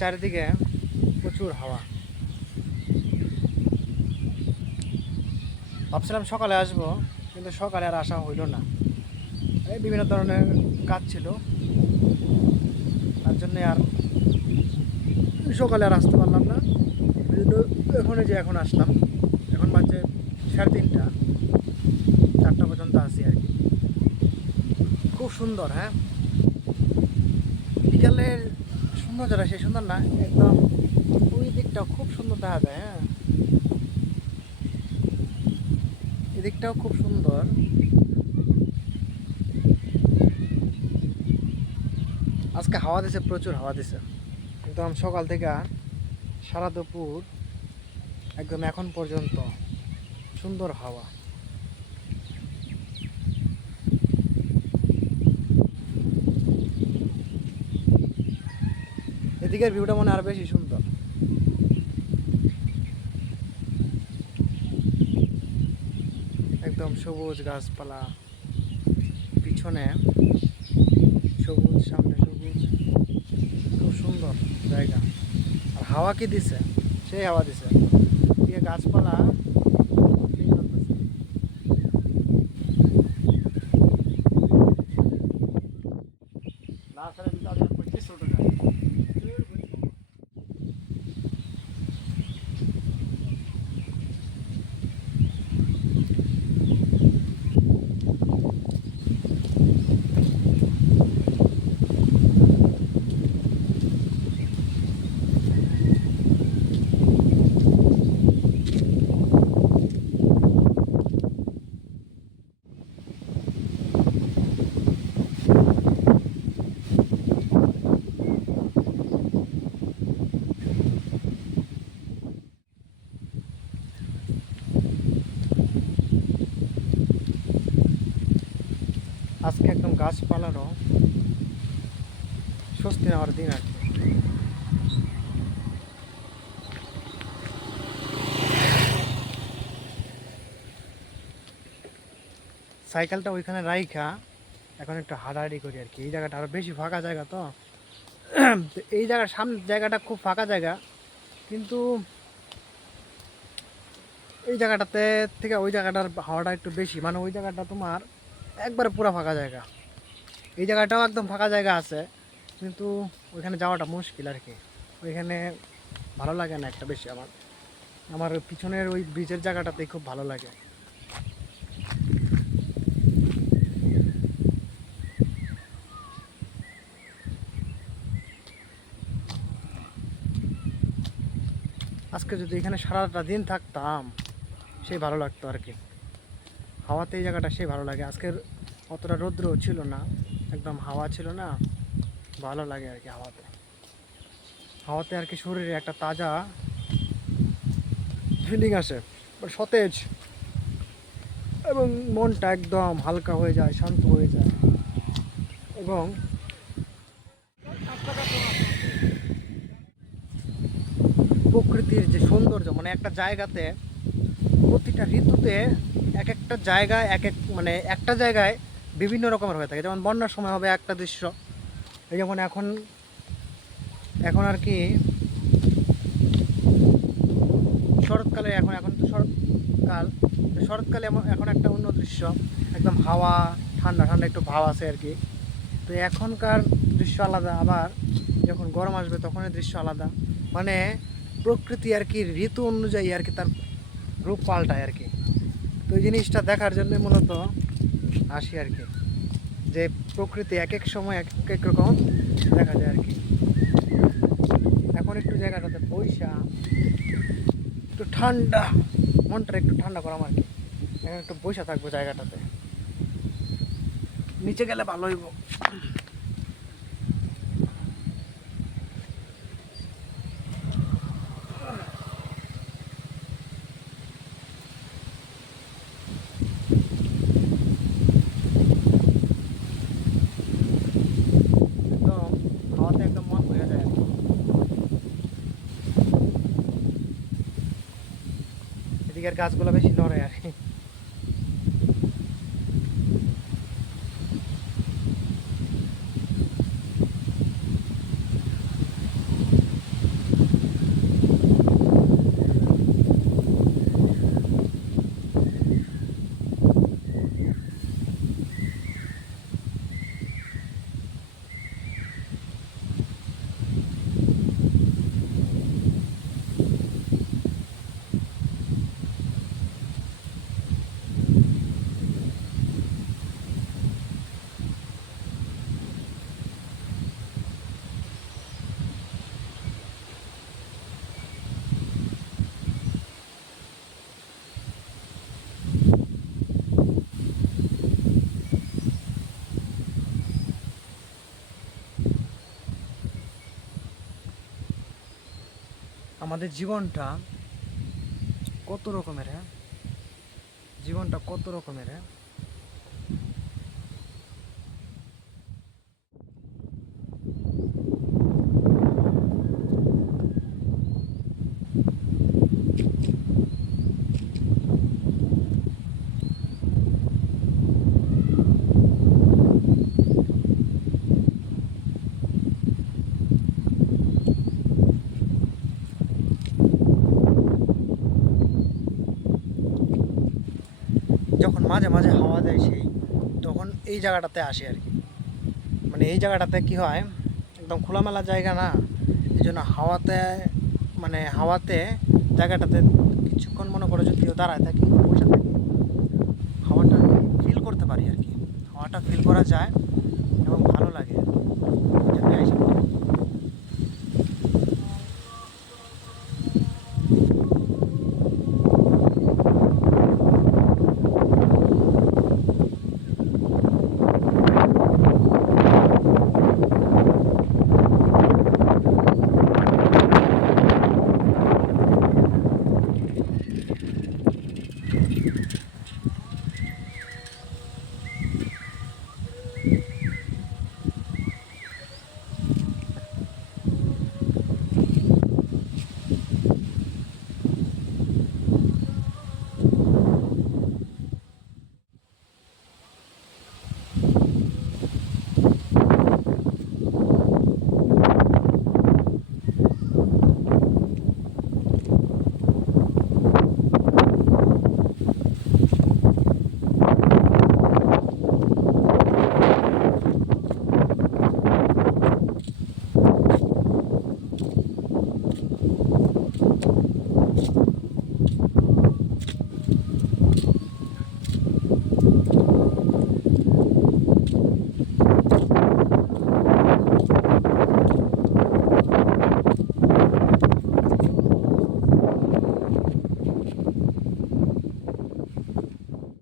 চারিদিকে প্রচুর হাওয়া। ভাবছিলাম সকালে আসব, কিন্তু সকালে আর আসা হইল না। এই বিভিন্ন ধরনের কাজ ছিল। তার জন্যে আর সকালে আর আসতে পারলাম না। এখন যে এখন আসলাম, এখন বাজছে সাড়ে তিনটা, চারটা পর্যন্ত আসি আর কি। খুব সুন্দর হ্যাঁ? বিকালের সুন্দর যারা সেই সুন্দর না, একদম ওই দিকটাও খুব সুন্দর দেখা যায় হ্যাঁ। এদিকটাও খুব সুন্দর। আজকে হাওয়া দিছে, প্রচুর হাওয়া দিছে। একদম সকাল থেকে সারা দুপুর, একদম এখন পর্যন্ত সুন্দর হাওয়া। এদিকের ভিউটা মনে আর বেশি সুন্দর। একদম সবুজ গাছপালা, পিছনে সবুজ, সামনে সবুজ, খুব সুন্দর জায়গা। আর হাওয়া কি দিছে? সেই হাওয়া দিছে। দিয়ে গাছপালা সেই করতেছে। না করে দিতে হবে পঁচিশ টাকা আজকে একদম গাছপালারও স্বস্তি নেওয়ার দিন আর সাইকেলটা ওইখানে রাইখা, এখন একটু হাঁটাহাঁটি করি আর কি। এই জায়গাটা আরও বেশি ফাঁকা জায়গা তো এই জায়গার সামনে জায়গাটা খুব ফাঁকা জায়গা। কিন্তু এই জায়গাটাতে থেকে ওই জায়গাটার হাওয়াটা একটু বেশি। মানে ওই জায়গাটা তোমার একবারে পুরো ফাঁকা জায়গা। এই জায়গাটাও একদম ফাঁকা জায়গা আছে। কিন্তু ওইখানে যাওয়াটা মুশকিল আর কি। ওইখানে ভালো লাগে না একটা বেশি আমার। আমার পিছনের ওই ব্রিজের জায়গাটাতেই খুব ভালো লাগে। আজকে যদি এখানে সারাটা দিন থাকতাম, সেই ভালো লাগতো আর কি। হাওয়াতে এই জায়গাটা সেই ভালো লাগে। আজকের অতটা রৌদ্র ছিল না, একদম হাওয়া ছিল না। ভালো লাগে আর কি হাওয়াতে। হাওয়াতে আর কি শরীরে একটা তাজা ফিলিং আসে মানে সতেজ এবং মনটা একদম হালকা হয়ে যায়, শান্ত হয়ে যায় এবং প্রকৃতির যে সৌন্দর্য মানে একটা জায়গাতে, প্রতিটা ঋতুতে এক একটা জায়গায়, এক এক মানে একটা জায়গায় বিভিন্ন রকমের হয়ে থাকে। যেমন বন্যার সময় হবে একটা দৃশ্য যেমন এখন এখন আর কি শরৎকালে এখন এখন তো শরৎকাল, শরৎকালে এমন, এখন একটা অন্য দৃশ্য, একদম হাওয়া, ঠান্ডা ঠান্ডা একটু ভাব আছে আর কি। তো এখনকার দৃশ্য আলাদা, আবার যখন গরম আসবে তখনের দৃশ্য আলাদা। মানে প্রকৃতি আর কি, ঋতু অনুযায়ী আর কি তার রূপ পাল্টায় আর কি। তো এই জিনিসটা দেখার জন্য মূলত আসি আর কি। যে প্রকৃতি এক এক সময় এক এক রকম দেখা যায় আর কি। এখন একটু জায়গাটাতে পয়সা একটু ঠান্ডা মনটা একটু ঠান্ডা করাম আর কি। এখন একটু পয়সা থাকব জায়গাটাতে। নিচে গেলে ভালো হইব একদম হাওয়াতে একদম মন ভরে যায় আর কি। এদিকের গাছগুলো বেশি নড়ে আর কি। আমাদের জীবনটা কত রকমের হ্যাঁ? জীবনটা কত রকমের হ্যাঁ যখন মাঝে মাঝে হাওয়া দেয় সেই, তখন এই জায়গাটাতে আসে আর কি। মানে এই জায়গাটাতে কি হয়, একদম খোলামেলা জায়গা না, এই জন্য হাওয়াতে মানে হাওয়াতে জায়গাটাতে কিছুক্ষণ মনে করো যদি দাঁড়ায় থাকি, বসে থাকি, হাওয়াটা ফিল করতে পারি আর কি। হাওয়াটা ফিল করা যায় এবং ভালো লাগে আর কি এই জন্যই আসি।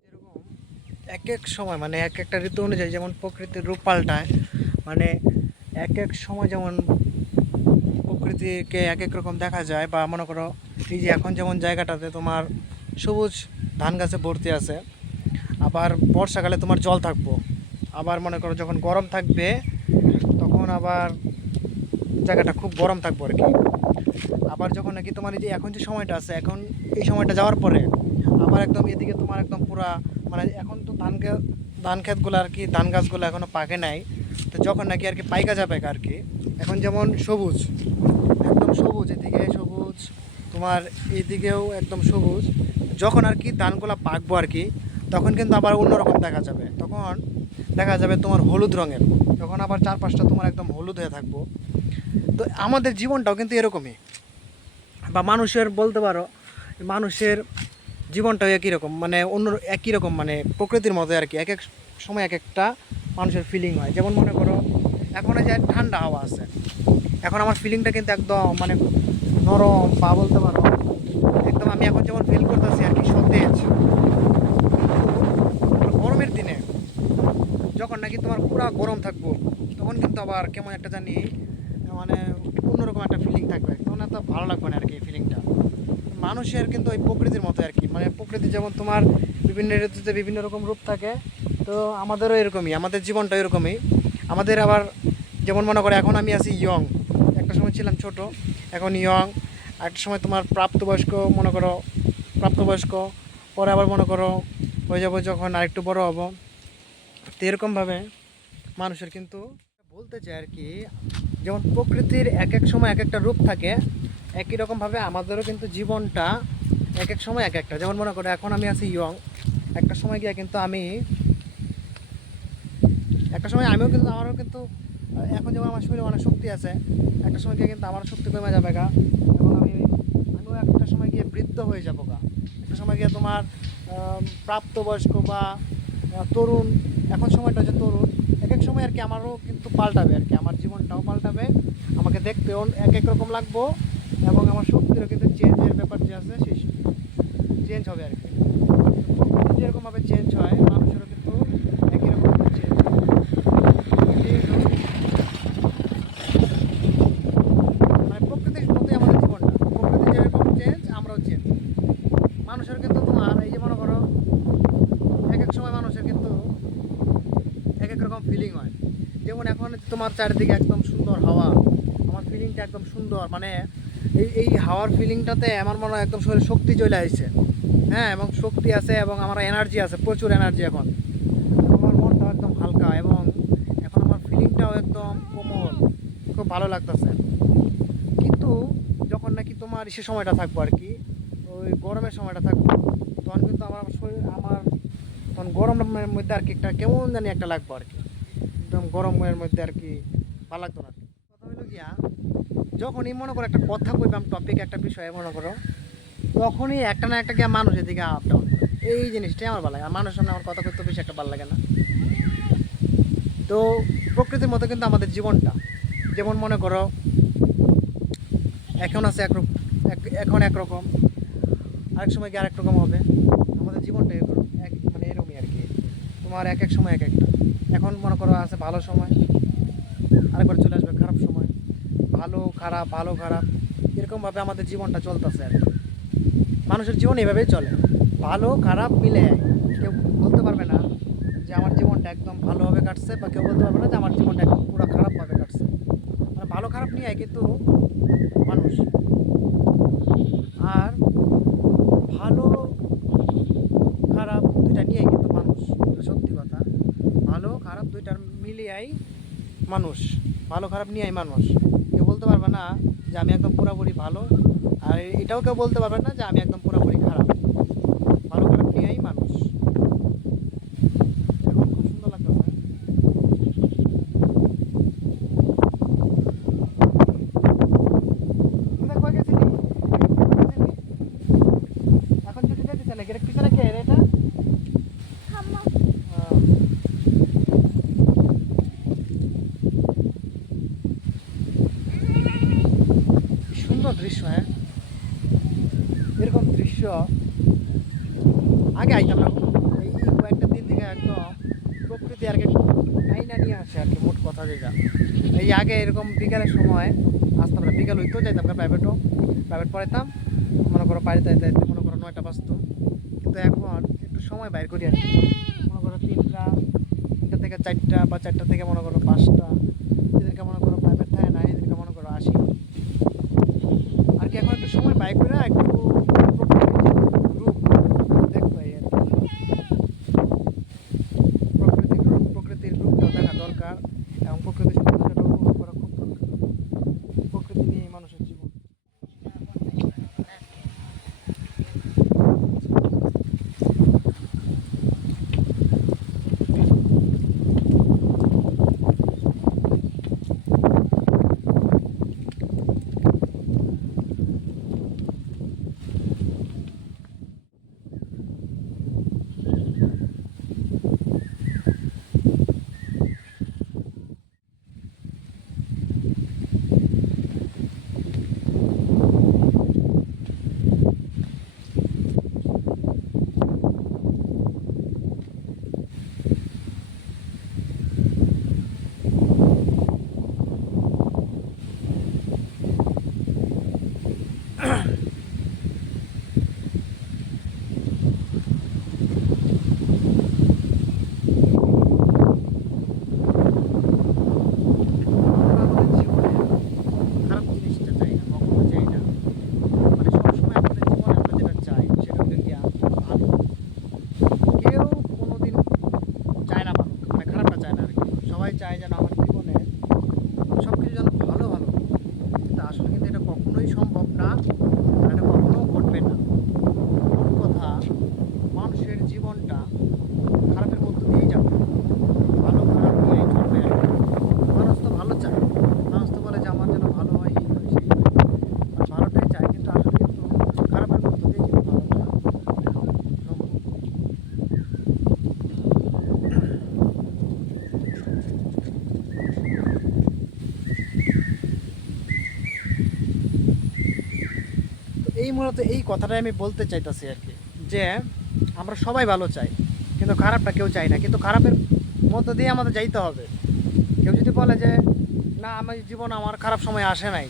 এরকম এক সময় মানে এক একটা ঋতু অনুযায়ী যেমন প্রকৃতির রূপ পাল্টায় মানে এক এক সময় যেমন প্রকৃতিকে এক এক রকম দেখা যায় বা মনে করো এই যে এখন যেমন জায়গাটাতে তোমার সবুজ ধান গাছে ভর্তি আছে, আবার বর্ষাকালে তোমার জল থাকব, আবার মনে করো যখন গরম থাকবে তখন আবার জায়গাটা খুব গরম থাকব আর কি। আবার যখন নাকি তোমার এই যে এখন যে সময়টা আছে, এখন এই সময়টা যাওয়ার পরে আবার একদম এদিকে তোমার একদম পুরা মানে এখন ধান ধান ক্ষেতগুলো আর কি, ধান গাছগুলো এখনও পাকে নাই। তো যখন নাকি আর কি পাইকা যাবে আর কি, এখন যেমন সবুজ, একদম সবুজ, এদিকে সবুজ, তোমার এইদিকেও একদম সবুজ। যখন আর কি ধানগুলো পাকবো আর কি, তখন কিন্তু আবার অন্যরকম দেখা যাবে। তখন দেখা যাবে তোমার হলুদ রঙের, তখন আবার চারপাশটা তোমার একদম হলুদ হয়ে থাকব। তো আমাদের জীবনটাও কিন্তু এরকমই। বা মানুষের বলতে পারো, মানুষের জীবনটাও একই রকম মানে অন্য একই রকম মানে প্রকৃতির মতো আর কি। এক এক সময় এক একটা মানুষের ফিলিং হয়। যেমন মনে করো, এখন যে ঠান্ডা হাওয়া আছে, এখন আমার ফিলিংটা কিন্তু একদম মানে নরম বা বলতে পারো, একদম আমি এখন যেমন ফিল করতেছি আর কি, সতেজ। গরমের দিনে যখন নাকি তোমার পুরা গরম থাকব, তখন কিন্তু আবার কেমন একটা জানি মানে অন্যরকম একটা ফিলিং থাকবে। তখন এত ভালো লাগবে না আর কি ফিলিংটা মানুষের কিন্তু ওই প্রকৃতির মতো আর কি। মানে প্রকৃতি যেমন তোমার বিভিন্ন ঋতুতে বিভিন্ন রকম রূপ থাকে, তো আমাদেরও এরকমই, আমাদের জীবনটা এরকমই। আমাদের আবার যেমন মনে করো, এখন আমি আছি ইয়ং একটা সময় ছিলাম ছোট, এখন ইয়ং একটা সময় তোমার প্রাপ্তবয়স্ক মনে করো, প্রাপ্তবয়স্ক। পরে আবার মনে করো, হয়ে যাব যখন আরেকটু বড় হব। তো এরকমভাবে মানুষের কিন্তু বলতে চাই আর কি, যেমন প্রকৃতির এক এক সময় এক একটা রূপ থাকে একই রকমভাবে আমাদেরও কিন্তু জীবনটা এক এক সময় এক একটা যেমন মনে করো, এখন আমি আছি ইয়ং একটা সময় গিয়ে কিন্তু আমি, একটা সময় আমিও কিন্তু আমারও কিন্তু, এখন যেমন আমার শরীরে অনেক শক্তি আছে, একটা সময় গিয়ে কিন্তু আমারও শক্তি কমে যাবে গা। এবং আমি, আমিও একটা সময় গিয়ে বৃদ্ধ হয়ে যাব গা। একটা সময় গিয়ে তোমার প্রাপ্তবয়স্ক বা তরুণ, এখন সময়টা হচ্ছে তরুণ এক এক সময় আর কি আমারও কিন্তু পাল্টাবে আর কি, আমার জীবনটাও পাল্টাবে, আমাকে দেখতেও এক এক রকম লাগবো। এবং আমার শক্তিরও কিন্তু চেঞ্জের ব্যাপার যে আছে, সেই চেঞ্জ হবে আর কি প্রকৃতি যেরকমভাবে চেঞ্জ হয়, মানুষেরও কিন্তু একই রকমভাবে চেঞ্জ মানে প্রকৃতির মধ্যে আমাদের জীবনটা, প্রকৃতি যেরকম চেঞ্জ আমরাও চেঞ্জ মানুষের কিন্তু তোমার এই যে মনে করো এক এক সময় মানুষের কিন্তু এক এক রকম ফিলিং হয়। যেমন এখন তোমার চারিদিকে একদম সুন্দর হাওয়া আমার ফিলিংটা একদম সুন্দর মানে এই এই হাওয়ার ফিলিংটাতে আমার মনে হয় একদম শরীরে শক্তি চলে আসছে। হ্যাঁ এবং শক্তি আছে এবং আমার এনার্জি আছে, প্রচুর এনার্জি এখন। আমার মনটাও একদম হালকা এবং এখন আমার ফিলিংটাও একদম কোমল, খুব ভালো লাগতেছে। কিন্তু যখন নাকি তোমার সে সময়টা থাকব আর কি, ওই গরমের সময়টা থাকব, তখন কিন্তু আমার শরীর, আমার তখন গরমের মধ্যে আর কি একটা কেমন জানি একটা লাগবো আর কি। একদম গরমের মধ্যে আর কি, ভালো লাগতো না। গিয়া যখনই মনে করো একটা কথা কইবাম টপিক একটা বিষয়ে মনে করো, তখনই একটা না একটা গিয়া মানুষ এদিকে আপ ডাউন এই জিনিসটাই আমার ভালো লাগে। মানুষের সামনে আমার কথা কইতে বেশি একটা ভালো লাগে না। তো প্রকৃতির মতো কিন্তু আমাদের জীবনটা। যেমন মনে করো, এখন আছে একরকম এক- এখন একরকম। আরেক সময় গিয়ে আরেক রকম হবে। আমাদের জীবনটা এরকম এক মানে এরকমই আর কি। তোমার এক এক সময় এক একটা। এখন মনে করো আছে ভালো সময়, আরেকবার চলে আসবে ভালো, খারাপ ভালো, খারাপ, এরকমভাবে আমাদের জীবনটা চলতেছে আর মানুষের জীবন এভাবেই চলে। ভালো, খারাপ মিলে কেউ বলতে পারবে না যে আমার জীবনটা একদম ভালোভাবে কাটছে বা কেউ বলতে পারবে না যে আমার জীবনটা একদম পুরো খারাপভাবে কাটছে। মানে ভালো, খারাপ নিয়ে কিন্তু মানুষ। আর ভালো, খারাপ দুইটা নিয়ে কিন্তু মানুষ। সত্যি কথা। ভালো, খারাপ দুইটার মিলিয়াই মানুষ। ভালো, খারাপ নিয়েই মানুষ। বলতে পারবে না যে আমি একদম পুরোপুরি ভালো। আর এটাও কেউ বলতে পারবে না যে আমি একদম পুরোপুরি খারাপ ভালো খারাপ নিয়েই মানুষ এখন খুব সুন্দর লাগতেছে কোথায় কই গেছিলি? গেছিলি? এখন ছুটি দিয়ে দিছে নাকি? এটা পিছনে কে রে এটা? আহ, কি সুন্দর দৃশ্য হ্যাঁ এরকম দৃশ্য আগে আইতাম না এই কয়েকটা দিন থেকে একদম প্রকৃতি আর কি টাইনা নিয়ে আসে আর কি, মোট কথা যেটা। এই আগে এরকম বিকালের সময় আসতাম না, বিকাল হইতেও যাইতাম আমরা প্রাইভেটও প্রাইভেট পড়াইতাম, মনে করো বাড়িতে যাইতে মনে করো নয়টা বাজতো। কিন্তু এখন একটু সময় বাইর করি আর কি। মনে করো তিনটা তিনটা থেকে চারটা বা চারটা থেকে মনে করো পাঁচটা। মূলত এই কথাটাই আমি বলতে চাইতেছি আর কি, যে আমরা সবাই ভালো চাই, কিন্তু খারাপটা কেউ চাই না, কিন্তু খারাপের মধ্যে দিয়ে আমাদের যাইতে হবে। কেউ যদি বলে যে, না, আমার জীবন আমার খারাপ সময় আসে নাই,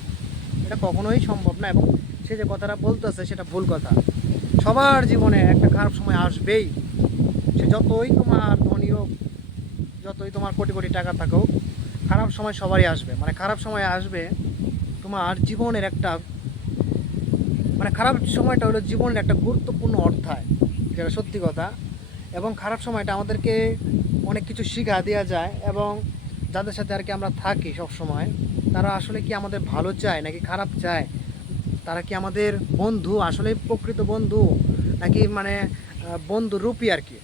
এটা কখনোই সম্ভব না এবং সে যে কথাটা বলতেছে সেটা ভুল কথা। সবার জীবনে একটা খারাপ সময় আসবেই। সে যতই তোমার ধনী হোক, যতই তোমার কোটি কোটি টাকা থাকুক, খারাপ সময় সবারই আসবে। মানে খারাপ সময় আসবে তোমার জীবনের একটা মানে খারাপ সময়টা হলো জীবনের একটা গুরুত্বপূর্ণ অধ্যায়, যেটা সত্যি কথা। এবং খারাপ সময়টা আমাদেরকে অনেক কিছু শিখা দেওয়া যায় এবং যাদের সাথে আর কি আমরা থাকি সব সময় তারা আসলে কি আমাদের ভালো চায় নাকি খারাপ চায়? তারা কি আমাদের বন্ধু, আসলে প্রকৃত বন্ধু নাকি মানে বন্ধু রূপী আর কি?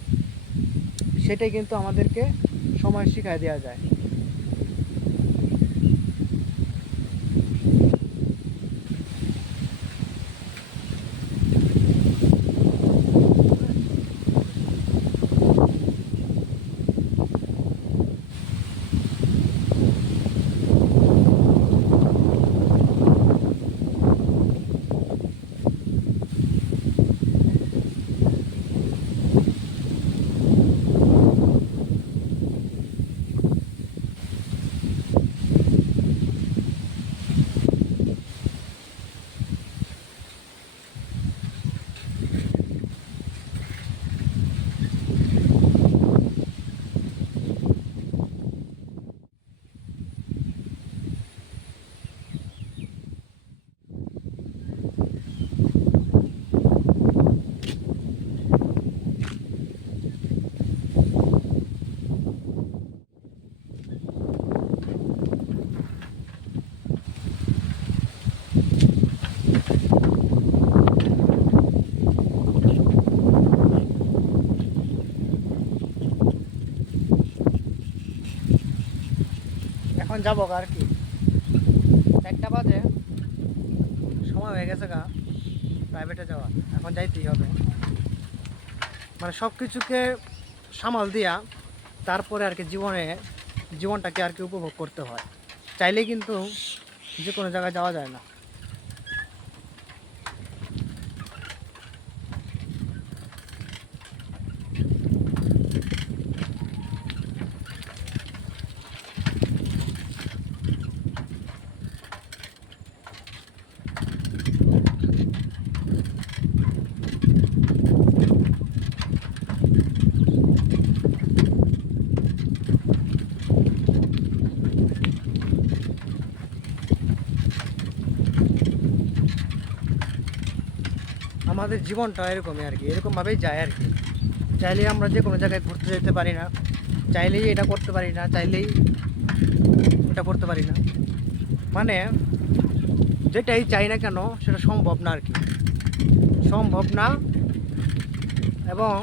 সেটাই কিন্তু আমাদেরকে সময় শিখায় দেওয়া যায় এখন যাব আর কি। একটা বাজে। সময় হয়ে গেছে গা প্রাইভেটে যাওয়া এখন যাইতেই হবে। মানে সব কিছুকে সামাল দিয়া তারপরে আর কি জীবনে জীবনটাকে আর কি উপভোগ করতে হয়। চাইলে কিন্তু যে কোনো জায়গায় যাওয়া যায় না। আমাদের জীবনটা এরকমই আর কি, এরকমভাবেই যায় আর কি। চাইলেই আমরা যে কোনো জায়গায় ঘুরতে যেতে পারি না, চাইলেই এটা করতে পারি না, চাইলেই এটা করতে পারি না। মানে যেটাই চাই না কেন, সেটা সম্ভব না আর কি। সম্ভব না এবং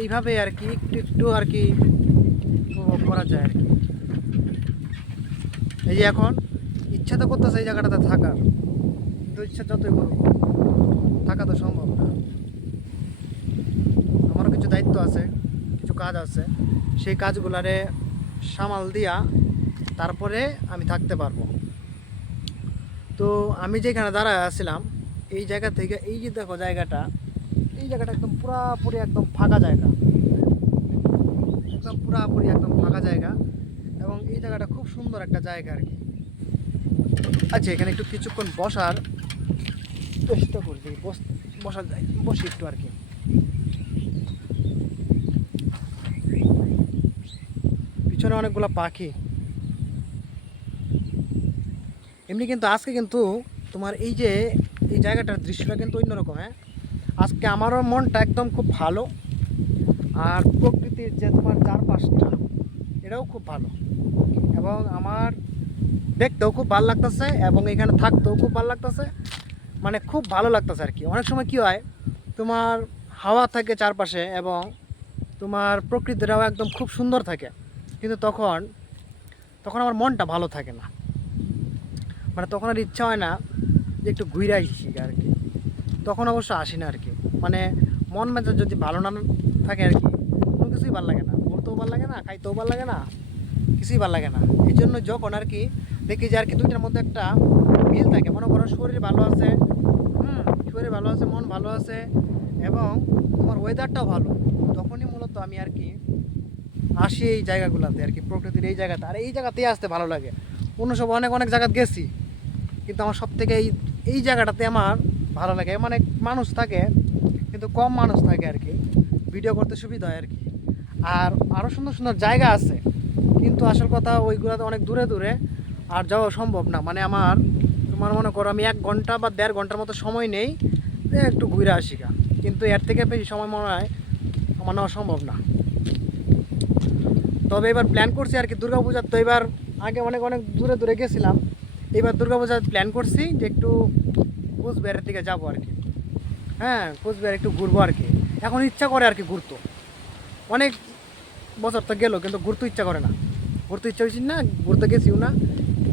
এইভাবে আর কি একটু একটু আর কি উপভোগ করা যায় আর কি। এই যে এখন ইচ্ছা তো করতেছে এই জায়গাটাতে থাকার, কিন্তু ইচ্ছা যতই করুক। থাকা তো সম্ভব না। আমারও কিছু দায়িত্ব আছে, কিছু কাজ আছে। সেই কাজগুলারে সামাল দিয়া তারপরে আমি থাকতে পারব। তো আমি যেখানে দাঁড়ায় আছিলাম, এই জায়গা থেকে এই যে দেখো জায়গাটা, এই জায়গাটা একদম পুরাপুরি একদম ফাঁকা জায়গা। একদম পুরাপুরি একদম ফাঁকা জায়গা এবং এই জায়গাটা খুব সুন্দর একটা জায়গা আর কি। আচ্ছা এখানে একটু কিছুক্ষণ বসার চেষ্টা করি দেখি বস বসা যায়, বসি একটু আর কি। পিছনে অনেকগুলো পাখি। এমনি কিন্তু আজকে কিন্তু তোমার এই যে, এই জায়গাটার দৃশ্যটা কিন্তু অন্যরকম হ্যাঁ? আজকে আমারও মনটা একদম খুব ভালো, আর প্রকৃতির যে তোমার চারপাশটা, এটাও খুব ভালো। এবং আমার দেখতেও খুব ভালো লাগতেছে, এবং এখানে থাকতেও খুব ভালো লাগতেছে। মানে খুব ভালো লাগতেছে আর কি অনেক সময় কি হয়, তোমার হাওয়া থাকে চারপাশে এবং তোমার প্রকৃতিটাও একদম খুব সুন্দর থাকে। কিন্তু তখন তখন আমার মনটা ভালো থাকে না। মানে তখন আর ইচ্ছা হয় না যে একটু ঘুরে আসি আর কি তখন অবশ্য আসি না আর কি মানে মন মেজাজ যদি ভালো না থাকে আর কি কোনো কিছুই ভালো লাগে না। পড়তেও ভালো লাগে না, খাইতেও ভালো লাগে না, কিছুই ভালো লাগে না। এই জন্য যখন আর কি দেখি যে আর কি দুইটার মধ্যে একটা মিল থাকে, মনে করো শরীর ভালো আছে, হুম, শরীর ভালো আছে, মন ভালো আছে, এবং তোমার ওয়েদারটাও ভালো। তখনই মূলত আমি আর কি আসি এই জায়গাগুলোতে আর কি, প্রকৃতির এই জায়গাতে। আর এই জায়গাতেই আসতে ভালো লাগে। অন্য সব অনেক অনেক জায়গাতে গেছি, কিন্তু আমার সব থেকে এই এই জায়গাটাতে আমার ভালো লাগে। মানে মানুষ থাকে, কিন্তু কম মানুষ থাকে আর কি। ভিডিও করতে সুবিধা হয় আর কি। আর আরও সুন্দর সুন্দর জায়গা আছে, কিন্তু আসল কথা ওইগুলো তো অনেক দূরে দূরে আর যাওয়া সম্ভব না। মানে আমার তোমার মনে করো আমি এক ঘণ্টা বা দেড় ঘণ্টার মতো সময় নেই একটু ঘুরে আসি গা। কিন্তু এর থেকে বেশি সময় মনে হয় আমার নেওয়া সম্ভব না। তবে এবার প্ল্যান করছি আর কি দুর্গা পূজার তো এবার আগে অনেক অনেক দূরে দূরে গেছিলাম। এবার দুর্গা পূজার প্ল্যান করছি যে একটু কোচবিহারের দিকে যাব আর কি। হ্যাঁ কোচবিহার একটু ঘুরবো আর কি। এখন ইচ্ছা করে আর কি ঘুরতো। অনেক বছর তো গেলো, কিন্তু ঘুরতে ইচ্ছা করে না। ঘুরতে ইচ্ছা হয়েছি না, ঘুরতে গেছিও না।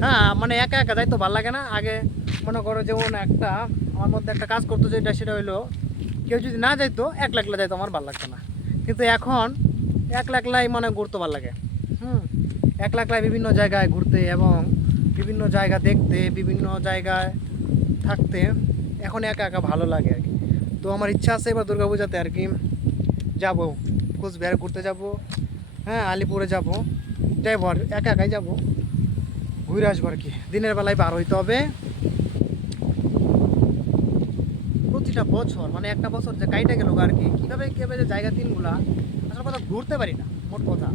হ্যাঁ মানে একা একা যাইতো ভালো লাগে না। আগে মনে করো যেমন একটা, আমার মধ্যে একটা কাজ করতো যেটা, সেটা হইল কেউ যদি না যাইতো এক লাখলা যাইতো আমার ভালো লাগতো না। কিন্তু এখন এক লাখলাই মানে ঘুরতে ভালো লাগে। হুম এক লাখলাই বিভিন্ন জায়গায় ঘুরতে এবং বিভিন্ন জায়গা দেখতে, বিভিন্ন জায়গায় থাকতে এখন একা একা ভালো লাগে আর কি। তো আমার ইচ্ছা আছে এবার দুর্গাপূজাতে আর কি যাব, কোচবিহার ঘুরতে যাব হ্যাঁ আলিপুরে যাব যাব আর একা একাই যাব। ঘুরে আসব আর কি। দিনের বেলায় বার হইতে হবে। প্রতিটা বছর মানে একটা বছর যে কাইটা গেল আর কি, কীভাবে কীভাবে যে জায়গা দিনগুলা আসলে কথা ঘুরতে পারি না, মোট কথা।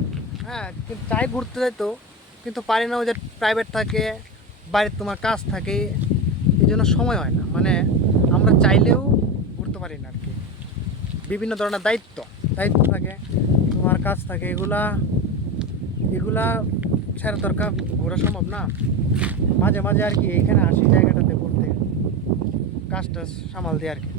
হ্যাঁ কিন্তু চাই ঘুরতে যাইতো কিন্তু পারি না ওই যে প্রাইভেট থাকে, বাড়ির তোমার কাজ থাকে, এই জন্য সময় হয় না। মানে আমরা চাইলেও ঘুরতে পারি না আর কি। বিভিন্ন ধরনের দায়িত্ব দায়িত্ব থাকে, তোমার কাজ থাকে, এগুলা এগুলা ছেড়ে দরকার ঘোরা সম্ভব না। মাঝে মাঝে আর কি এইখানে আসি জায়গাটাতে ঘুরতে। কাজটা সামাল দিয়ে আর কি।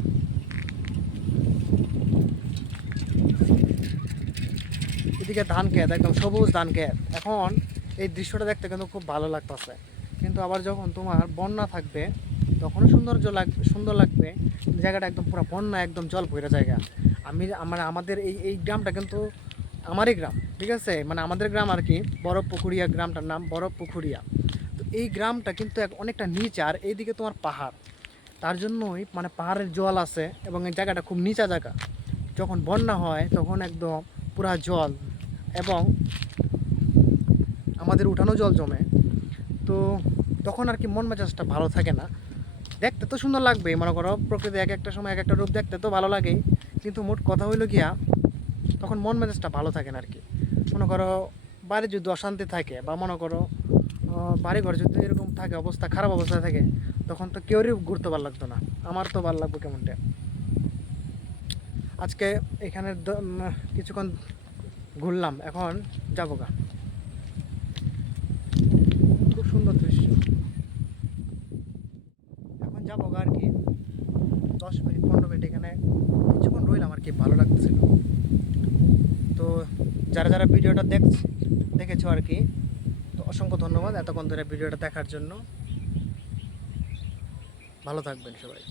এদিকে ধান ক্ষেত, একদম সবুজ ধান ক্ষেত। এখন এই দৃশ্যটা দেখতে কিন্তু খুব ভালো লাগতেছে। কিন্তু আবার যখন তোমার বন্যা থাকবে, তখনও সৌন্দর্য লাগবে সুন্দর লাগবে। জায়গাটা একদম পুরো বন্যা, একদম জল ভরা জায়গা। আমি আমার আমাদের এই এই গ্রামটা কিন্তু আমারই গ্রাম, ঠিক আছে? মানে আমাদের গ্রাম আর কি বরফ পুকুরিয়া গ্রামটার নাম বরফ পুকুরিয়া। তো এই গ্রামটা কিন্তু এক- অনেকটা নিচে, আর এইদিকে তোমার পাহাড়। তার জন্যই মানে পাহাড়ের জল আছে এবং এই জায়গাটা খুব নিচা জায়গা। যখন বন্যা হয়, তখন একদম পুরা জল এবং আমাদের উঠানো জল জমে। তো তখন আর কি মন মেজাজটা ভালো থাকে না। দেখতে তো সুন্দর লাগবে মনে করো প্রকৃতি এক একটা সময় এক একটা রূপ দেখতে তো ভালো লাগেই। কিন্তু মোট কথা হইল গিয়া তখন মন মেজাজটা ভালো থাকে না আর কি। মনে করো, বাড়ি যদি অশান্তি থাকে বা মনে করো বাড়ি ঘর যদি এরকম থাকে, অবস্থা খারাপ অবস্থায় থাকে, তখন তো কেউরই ঘুরতে ভালো লাগতো না। আমার তো ভালো লাগবে কেমনটা। আজকে এখানে কিছুক্ষণ ঘুরলাম, এখন যাব গা। খুব সুন্দর দৃশ্য এখন যাব গা আর কি দশ মিনিট পনেরো মিনিট এখানে কিছুক্ষণ রইলাম আর কি ভালো লাগতেছিল তো যারা যারা ভিডিওটা দেখ, দেখেছ আর কি, তো অসংখ্য ধন্যবাদ এতক্ষণ ধরে ভিডিওটা দেখার জন্য। ভালো থাকবেন সবাই।